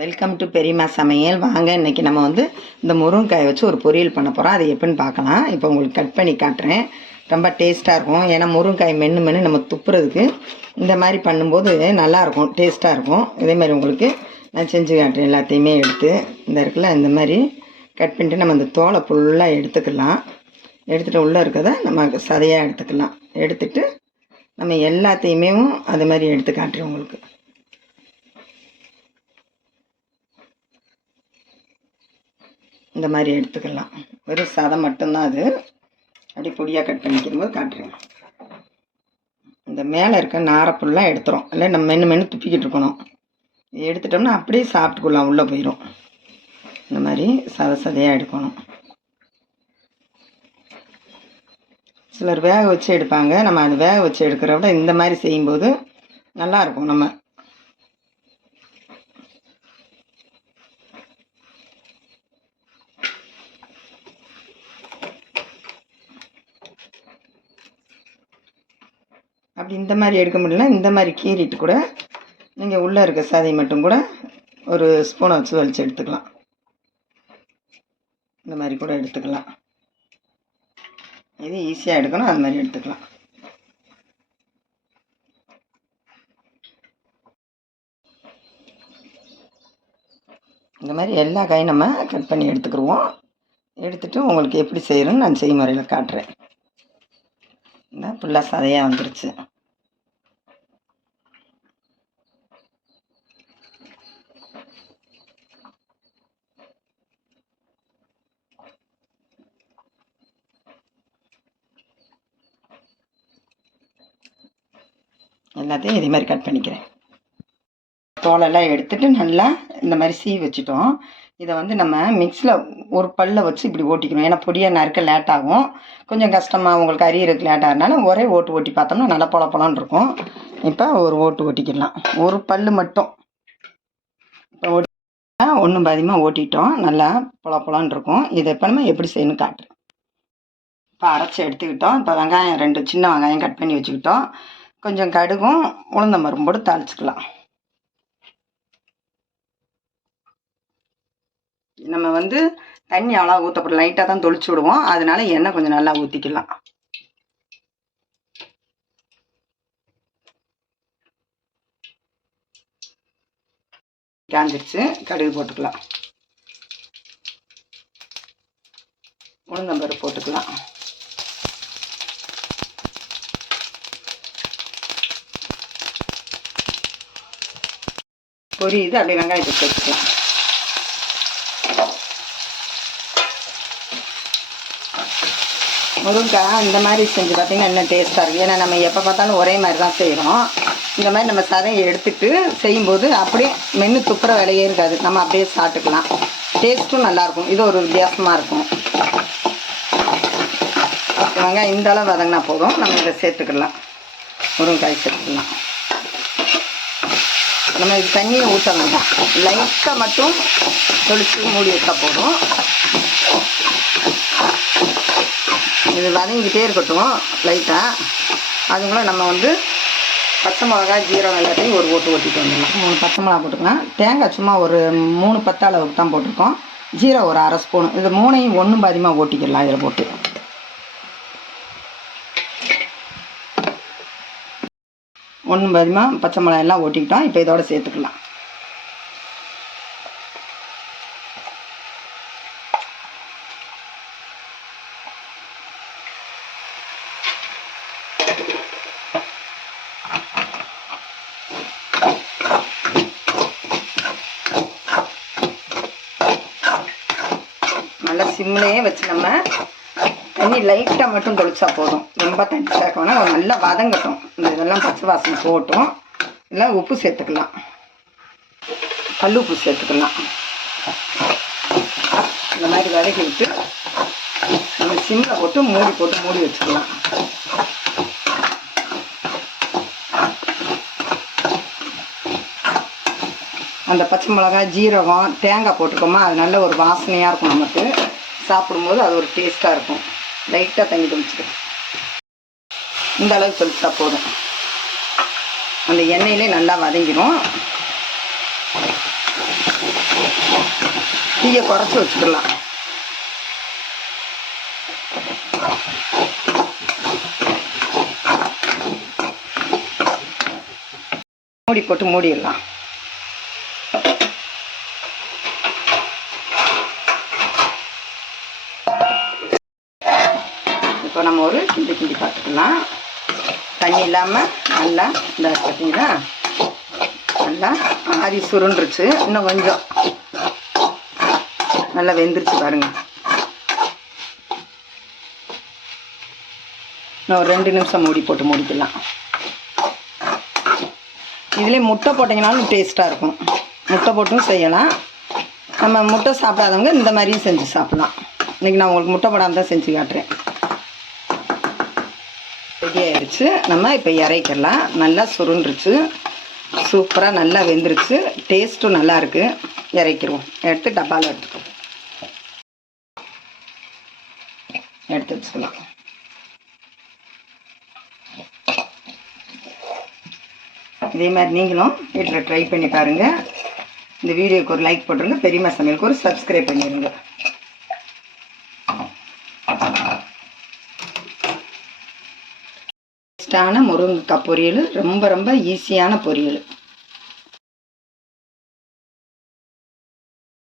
Welcome to பெரியம்மா சமையல். வாங்க, இன்றைக்கி நம்ம இந்த முருங்கைக்காயை வச்சு ஒரு பொரியல் பண்ண போகிறோம். அது எப்படின்னு பார்க்கலாம். இப்போ உங்களுக்கு கட் பண்ணி காட்டுறேன். ரொம்ப டேஸ்ட்டாக இருக்கும். ஏன்னா முருங்கைக்காய் மென்று நம்ம துப்புறதுக்கு இந்த மாதிரி பண்ணும்போது நல்லாயிருக்கும், டேஸ்ட்டாக இருக்கும். இதேமாதிரி உங்களுக்கு நான் செஞ்சு காட்டுறேன். எல்லாத்தையுமே எடுத்து இந்த மாதிரி கட் பண்ணிட்டு நம்ம இந்த தோலை ஃபுல்லாக எடுத்துக்கலாம். எடுத்துகிட்டு உள்ளே இருக்கிறத நம்ம சதையாக எடுத்துக்கலாம். எடுத்துகிட்டு நம்ம எல்லாத்தையுமே அது மாதிரி எடுத்து காட்டுறேன் உங்களுக்கு. இந்த மாதிரி எடுத்துக்கலாம். வெறும் சதை மட்டும்தான். அது அப்படி பொடியாக கட் பண்ணிக்கும்போது காட்டுறேன். இந்த மேலே இருக்க நாரை ஃபுல்லாக எடுத்துரும். இல்லை நம்ம மென்று துப்பிக்கிட்டு இருக்கணும். எடுத்துட்டோம்னா அப்படியே சாப்பிட்டுக்கலாம், உள்ளே போயிடும். இந்த மாதிரி சதையாக எடுக்கணும். சிலர் வேக வச்சு எடுப்பாங்க. நம்ம அது வேக வச்சு எடுக்கிறத விட இந்த மாதிரி செய்யும்போது நல்லாயிருக்கும். நம்ம அப்படி இந்த மாதிரி எடுக்க முடியலன்னா இந்த மாதிரி கீறிட்டு கூட நீங்கள் உள்ளே இருக்க சதை மட்டும் கூட ஒரு ஸ்பூனை வச்சு வலிச்சு எடுத்துக்கலாம். இந்த மாதிரி கூட எடுத்துக்கலாம். இது ஈஸியாக எடுக்கணும், அது மாதிரி எடுத்துக்கலாம். இந்த மாதிரி எல்லா காயும் நம்ம கட் பண்ணி எடுத்துக்கிடுவோம். எடுத்துகிட்டு உங்களுக்கு எப்படி செய்கிறோன்னு நான் செய்முறையில் காட்டுறேன். இந்த ஃபுல்லாக சதையாக வந்துருச்சு. எல்லாத்தையும் இதே மாதிரி கட் பண்ணிக்கிறேன். தோலெல்லாம் எடுத்துகிட்டு நல்லா இந்த மாதிரி சீவி வச்சுட்டோம். இதை நம்ம மிக்ஸில் ஒரு பல்ல வச்சு இப்படி ஓட்டிக்கணும். ஏன்னா பொடியாக நறுக்க லேட் ஆகும், கொஞ்சம் கஷ்டமாக உங்களுக்கு அரியறதுக்கு லேட் ஆகிறதுனால ஒரே ஓட்டு ஓட்டி பார்த்தோம்னா நல்லா பொலப்பொலான்னு இருக்கும். இப்போ ஒரு ஓட்டு ஓட்டிக்கலாம், ஒரு பல் மட்டும். இப்போ ஓட்டி ஒன்றும் பாதியமாக ஓட்டிட்டோம், நல்லா பொலப்பொலான்னு இருக்கும். இதை இப்போ நம்ம எப்படி செய்யணும்னு காட்டுறேன். இப்போ அரைச்சி எடுத்துக்கிட்டோம். இப்போ வெங்காயம் 2 சின்ன வெங்காயம் கட் பண்ணி வச்சுக்கிட்டோம். கொஞ்சம் கடுகும் உளுந்தம் பருப்பும் போட்டு தாளிச்சுக்கலாம். நம்ம தண்ணி அவ்வளோ ஊற்றப்படும், லைட்டாக தான் தொளிச்சு விடுவோம். அதனால எண்ணெய் கொஞ்சம் நல்லா ஊற்றிக்கலாம். காஞ்சிருச்சு, கடுகு போட்டுக்கலாம். உளுந்தம்பருப்பு போட்டுக்கலாம். பொரியுது, அப்படியே வெங்காயத்தை சேர்த்துக்கலாம். முருங்கைக்காய் இந்த மாதிரி செஞ்சு பார்த்திங்கன்னா இன்னும் டேஸ்ட்டாக இருக்குது. ஏன்னா நம்ம எப்போ பார்த்தாலும் ஒரே மாதிரி தான் செய்கிறோம். இந்த மாதிரி நம்ம சதையை எடுத்துகிட்டு செய்யும்போது அப்படியே மென்று துப்புற வேலையே இருக்காது. நம்ம அப்படியே சாப்பிட்டுக்கலாம். டேஸ்ட்டும் நல்லாயிருக்கும். இது ஒரு வித்தியாசமாக இருக்கும். வெங்காயம் இந்த அளவு வதங்கினா போதும். நம்ம இதை சேர்த்துக்கலாம். முருங்கைக்காய் சேர்த்துக்கலாம். நம்ம இது தண்ணியை ஊற்ற வேண்டாம், லைட்டாக மட்டும் தொளிச்சு மூடி வச்சா போதும். இது வதங்கிக்கிட்டே இருக்கட்டும் லைட்டாக. அதுக்குள்ளே நம்ம பச்சை மிளகாய் ஜீரகம் எல்லாத்தையும் ஒரு ஓட்டு ஓட்டிட்டு வந்துடலாம். 3 பச்சை மிளகா போட்டுக்கலாம். தேங்காய் சும்மா ஒரு 3 பத்து அளவுக்கு தான் போட்டிருக்கோம். ஜீரகம் ஒரு அரை ஸ்பூனு. இது 3ஐயும் ஒன்றும் பாதியமாக ஓட்டிக்கலாம். இதில் போட்டு ஒன்றும் பாதியமாக பச்சை மிளகாய் எல்லாம் ஓட்டிக்கிட்டோம். இப்போ இதோட சேர்த்துக்கலாம். நல்லா சிம்லேயே வச்சு நம்ம தண்ணி லைட்டாக மட்டும் தொளிச்சா போதும். ரொம்ப தண்ணி சேர்க்கணும்னா நல்லா வதங்கட்டும். இதெல்லாம் பச்சை வாசனை போட்டும். இல்லை உப்பு சேர்த்துக்கலாம், கல் உப்பு சேர்த்துக்கலாம். இந்த மாதிரி வதக்கி விட்டு நம்ம சிம்மில் போட்டு மூடி வச்சுக்கலாம். அந்த பச்சை மிளகாய் ஜீரகம் தேங்காய் போட்டுக்கோமா, அது நல்ல ஒரு வாசனையாக இருக்கும். நமக்கு சாப்பிடும்போது அது ஒரு டேஸ்ட்டாக இருக்கும். லைட்டாக தண்ணி தொளிச்சுக்கலாம். இந்த அளவுக்கு தொளிச்சா போதும். அந்த எண்ணெயிலே நல்லா வதங்கிடும். தீயை குறைச்சி வச்சுக்கலாம். மூடி போட்டு மூடிடலாம். இப்போ நம்ம ஒரு கிண்டி கிண்டி பார்த்துக்கலாம். தண்ணி இல்லாமல் நல்லா இந்த பார்த்தீங்கன்னா நல்லா ஆறி சுருண்டுருச்சு. இன்னும் கொஞ்சம் நல்லா வெந்துருச்சு பாருங்கள். இன்னும் ஒரு 2 நிமிஷம் மூடி போட்டு மூடிக்கலாம். இதிலே முட்டை போட்டிங்கனாலும் டேஸ்ட்டாக இருக்கும். முட்டை போட்டும் செய்யலாம். நம்ம முட்டை சாப்பிடாதவங்க இந்த மாதிரியும் செஞ்சு சாப்பிட்லாம். இன்றைக்கி நான் உங்களுக்கு முட்டை போடாமல் தான் செஞ்சு காட்டுறேன். ரெடி ஆகிடுச்சு. நம்ம இப்போ இறக்கிடலாம். நல்லா சுருண்டுருச்சு, சூப்பராக நல்லா வெந்துருச்சு, டேஸ்ட்டும் நல்லாயிருக்கு. இறக்கிடுவோம். எடுத்து டப்பாவில் எடுத்து வச்சுக்கலாம். இதே மாதிரி நீங்களும் வீட்டில் ட்ரை பண்ணி பாருங்கள். இந்த வீடியோக்கு ஒரு லைக் போட்டுருங்க. பெரியம்மா சமையலுக்கு ஒரு சப்ஸ்கிரைப் பண்ணிடுங்க. டேஸ்டான முருங்கைக்காய் பொரியல் ரொம்ப ரொம்ப ஈஸியான பொரியல்.